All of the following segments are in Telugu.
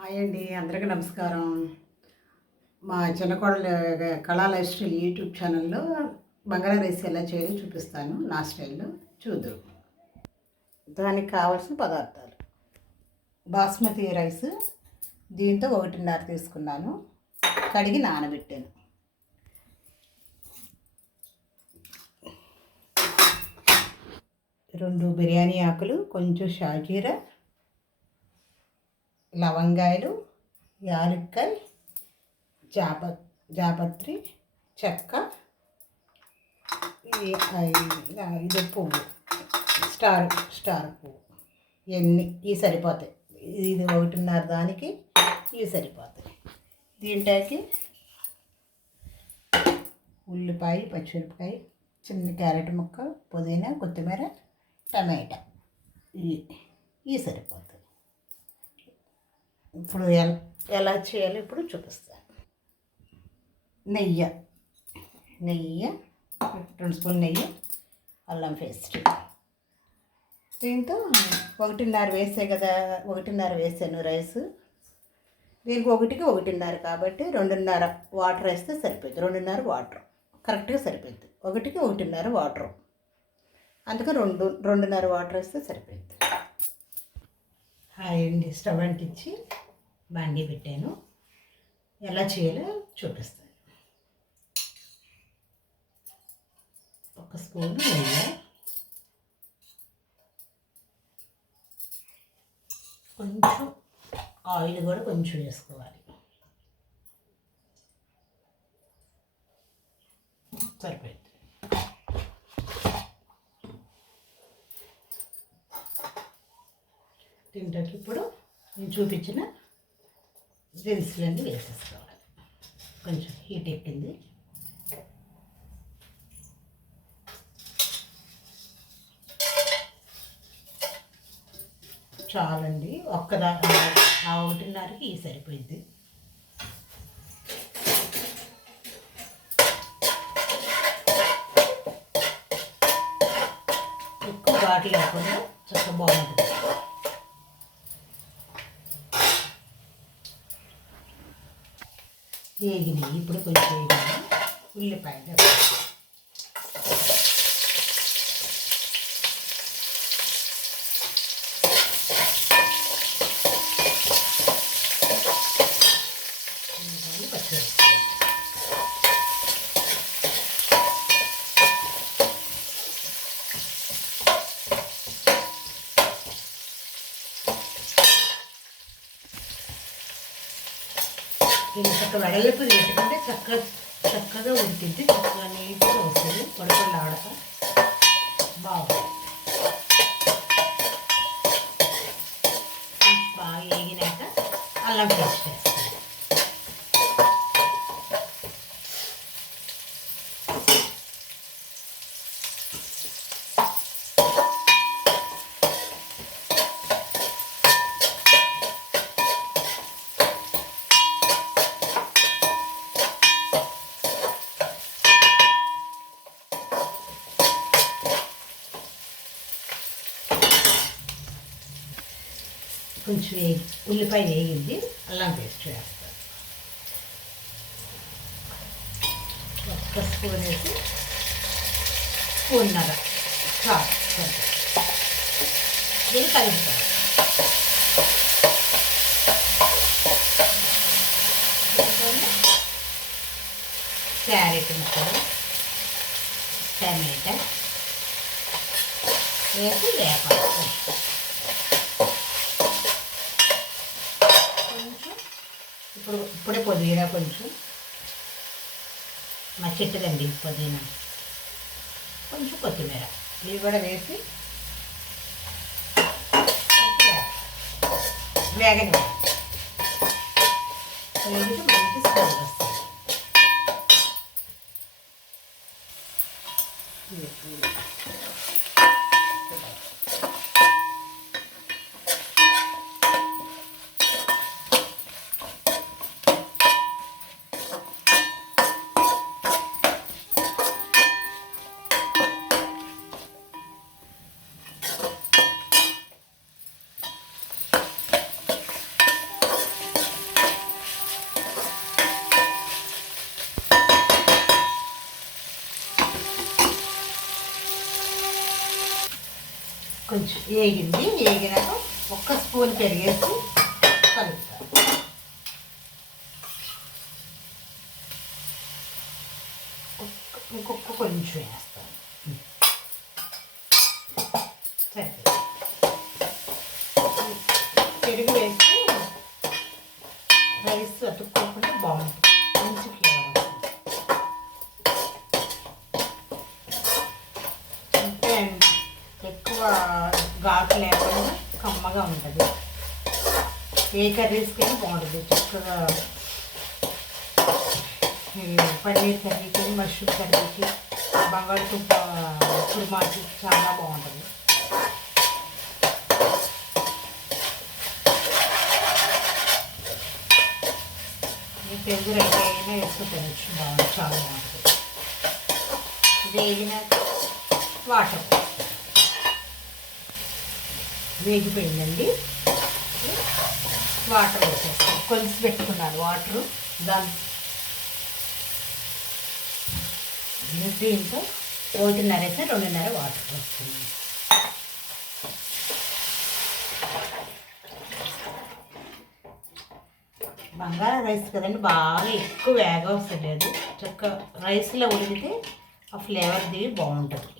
హాయ్ అండి, అందరికీ నమస్కారం. మా చిన్నకోడలు కళా లైఫ్ స్టైల్ యూట్యూబ్ ఛానల్లో బంగాళా రైస్ ఎలా చేయాలో చూపిస్తాను. నా స్టైల్లో చూద్దాం. దానికి కావాల్సిన పదార్థాలు: బాస్మతి రైస్, దీంతో 1.5 తీసుకున్నాను, కడిగి నానబెట్టాను. రెండు బిర్యానీ ఆకులు, కొంచెం షాజీరా, లవంగాయలు, యాలక్కాయ, జాపత్రి, చెక్క, ఇది పువ్వు, స్టార్ పువ్వు. ఇవి సరిపోతాయి. ఇది 1.5 దానికి ఇవి సరిపోతాయి. దీంట్లోకి ఉల్లిపాయ, పచ్చిమిరపకాయ, చిన్న క్యారెట్ ముక్క, పుదీనా, కొత్తిమీర, టమాటా, ఇవి సరిపోతాయి. ఇప్పుడు ఎలా చేయాలో ఇప్పుడు చూపిస్తాను. నెయ్యి 2 స్పూన్ నెయ్యి, అల్లం పేస్ట్. దీంతో 1.5 వేసే కదా, 1.5 వేసాను రైస్. దీనికి 1కి 1.5 కాబట్టి 2.5 వాటర్ వేస్తే సరిపోద్ది. 2.5 వాటర్ కరెక్ట్గా సరిపోద్ది. 1కి 1.5 వాటర్, అందుకని 2.5 వాటర్ వేస్తే సరిపోద్ది. హాయ్ అండి, స్టవ్ అంటించి బండి పెట్టాను. ఎలా చేయాలో చూపిస్తాను. 1 స్పూన్ నెయ్యి, కొంచెం ఆయిల్ కూడా కొంచెం వేసుకోవాలి, సరిపోయింది. దీంట్లోకి ఇప్పుడు నేను చూపించిన దినుసులన్నీ వేసేసుకోవాలి. కొంచెం హీట్ ఎక్కింది. చాలండి, ఆ 1.5కి ఈ సరిపోయింది. ఎక్కువ ఘాటు లేకుండా చక్కగా బాగుంటుంది. వేగినాయి. ఇప్పుడు కొంచెం ఉల్లిపాయలు, పచ్చిమిరపకాయలు, దీన్ని చక్కగా వెడల్పు పెట్టుకుంటే చక్కగా ఉడికింది. చక్కగా నీట్గా వస్తుంది. పొడపళ్ళు ఆడక బాగుంది. బాగా వేగినాక అల్లం పేస్ట్ వేస్తాను. కొంచెం ఉల్లిపాయ వేగింది, అల్లం పేస్ట్ వేస్తాను. 1 స్పూన్ వేసి స్పూన్నర చాలు. దీన్ని కలుపుతాను. క్యారెట్ ముక్కలు, టమాటా వేసి వేపాలి. ఇప్పుడే పుదీనా, కొంచెం మా చెట్టుదండి పుదీనా, కొంచెం కొత్తిమీర, ఇవి కూడా వేసి వేగని వేగితే మంచి స్మెల్ వస్తుంది. వేగింది. వేగినాక ఒక్క స్పూన్ పెరిగేసి కలుపుతాను. ఇంకొక కొంచెం వేస్తాను. సరే, పెరుగు వేసి రైస్ అతుక్కోకుండా బాగుంటుంది. మంచి ఫ్లేవర్ అంటే ఎక్కువ ఘాటు లేకుండా కమ్మగా ఉంటుంది. ఏ కర్రీస్కైనా బాగుంటుంది. చక్కగా పన్నీర్ కర్రీకి, మష్రూమ్ కర్రీకి, బంగాళదుంప కుర్మాకి చాలా బాగుంటుంది. పెరుగు రెడీ అయినా ఎక్కువ తినచ్చు. బాగుంది, చాలా బాగుంటుంది. వేగినాక వాటర్ వేగిపోయిందండి. వాటర్ వేసేస్తాను. కొంచెం పెట్టుకున్నాను వాటరు. దీంతో 1.5 వేస్తే 2.5 వాటర్ వస్తుంది. బంగాళా రైస్ కదండి, బాగా ఎక్కువ వేగ అవసరం లేదు. చక్క రైస్లో ఉడికితే ఆ ఫ్లేవర్ దిగి బాగుంటుంది.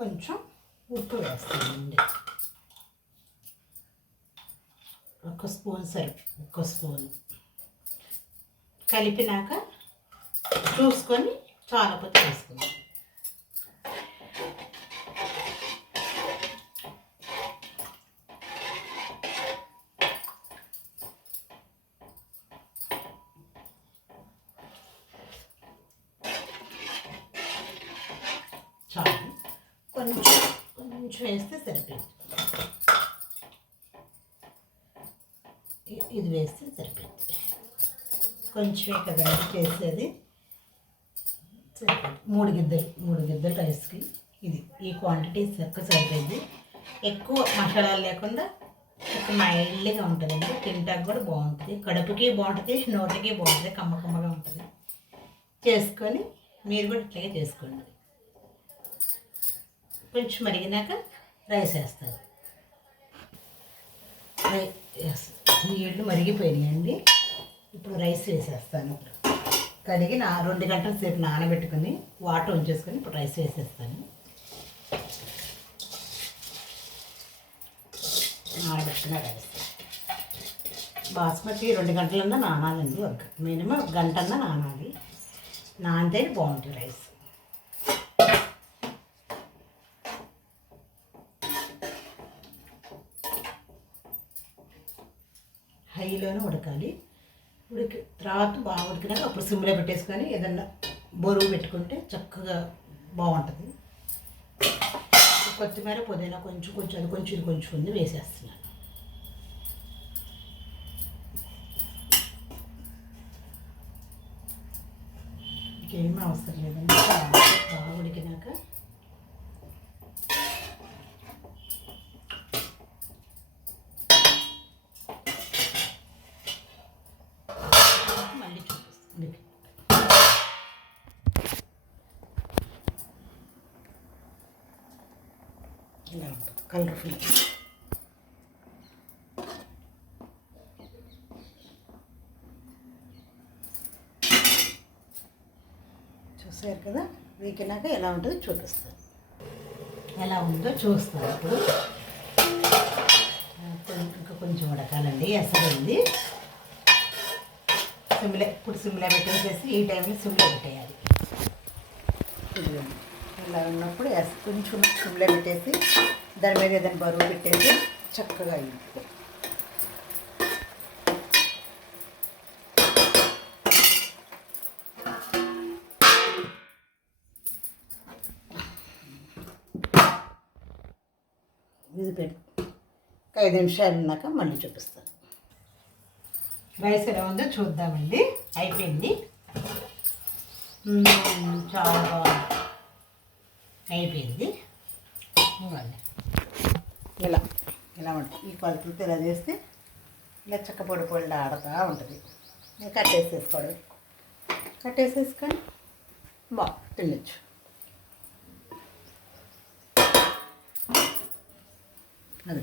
కొంచెం ఉప్పు వేస్తానండి. 1 స్పూన్ సరి, 1 స్పూన్ కలిపినాక చూసుకొని చాలాపోతే వేసుకుందాం. చాలు, కొంచెం వేస్తే సరిపోయింది. ఇది వేస్తే సరిపోయింది. కొంచెమే కదండి చేసేది. సరిపోయింది. 3 గిద్దలు రైస్కి ఇది ఈ క్వాంటిటీ సరిపోయింది. ఎక్కువ మసాలాలు లేకుండా ఒక మైల్డ్గా ఉంటుందండి. తింటాక కూడా బాగుంటుంది. కడుపుకి బాగుంటుంది, నోటికి బాగుంటుంది, కమ్మగా ఉంటుంది. చేసుకొని మీరు కూడా ఇట్లాగే చేసుకోండి. కొంచెం మరిగినాక రైస్ వేస్తారు. నీళ్ళు మరిగిపోయినాయండి. ఇప్పుడు రైస్ వేసేస్తాను. కడిగి 2 గంటల సేపు నానబెట్టుకుని వాటర్ ఉంచేసుకొని ఇప్పుడు రైస్ వేసేస్తాను. నానబెట్టుకున్న రైస్ బాస్మతి 2 గంటలన్నా నానాలండి. మినిమం 1 గంట అన్నా నానాలి. నానితే బాగుంటుంది రైస్. హైలోనే ఉడకాలి. తర్వాత బాగా ఉడికినాక అప్పుడు సిమ్లో పెట్టేసుకొని ఏదన్నా బరువు పెట్టుకుంటే చక్కగా బాగుంటుంది. కొత్తిమీర, పుదీనా కొంచెం అది కొంచెం ఇది కొంచెం ఉంది వేసేస్తున్నాను. ఇంకేమీ అవసరం లేదండి. బాగా ఉడికినాక మళ్ళీ చూపిస్తుంది. ఇలా ఉంటుంది కలర్ఫుల్. చూసారు కదా, వీకినాక ఎలా ఉంటుందో చూపిస్తాను. ఎలా ఉందో చూస్తాను. ఇప్పుడు ఇంకా కొంచెం ఉడకాలండి. ఎసరైంది. సిమ్లో పెట్టేసేసి ఈ టైంలో సిమ్లో పెట్టేయాలి. ఇలా ఉన్నప్పుడు కొంచెం సిమ్లో పెట్టేసి దాని మీద ఏదైనా బరువు పెట్టేసి చక్కగా అయింది. ఇది పెట్టి 5 నిమిషాలు ఉన్నాక మళ్ళీ చూపిస్తాను. రైస్ ఎలా ఉందో చూద్దామండి. అయిపోయింది. చాలా బాగుంది. అయిపోయింది. ఇవ్వండి. ఇలా ఉంటుంది. ఈ కొలతలతో ఇలా చేస్తే ఇలా చక్క పొడి ఆడుతూ ఉంటుంది. కట్టేసేసుకోవడం, కట్టేసేసుకొని తినచ్చు. అది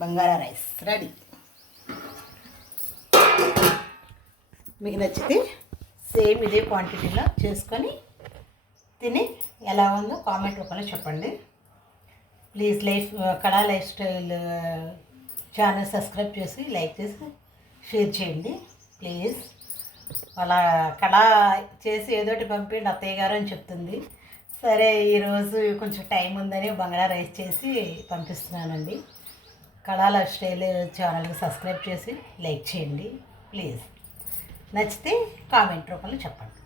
బంగారా రైస్ రెడీ. మీకు నచ్చితే సేమ్ ఇదే క్వాంటిటీలో చేసుకొని తిని ఎలా ఉందో కామెంట్ రూపంలో చెప్పండి. ప్లీజ్ కళా లైఫ్ స్టైల్ ఛానల్ సబ్స్క్రైబ్ చేసి లైక్ చేసి షేర్ చేయండి ప్లీజ్. అలా కళా చేసి ఏదోటి పంపిండి అత్తయ్య గారు అని చెప్తుంది. సరే ఈరోజు కొంచెం టైం ఉందని బంగాళా రైస్ చేసి పంపిస్తున్నానండి. కళా లైఫ్ స్టైల్ ఛానల్కి సబ్స్క్రైబ్ చేసి లైక్ చేయండి ప్లీజ్. నచ్చితే కామెంట్ రూపంలో చెప్పండి.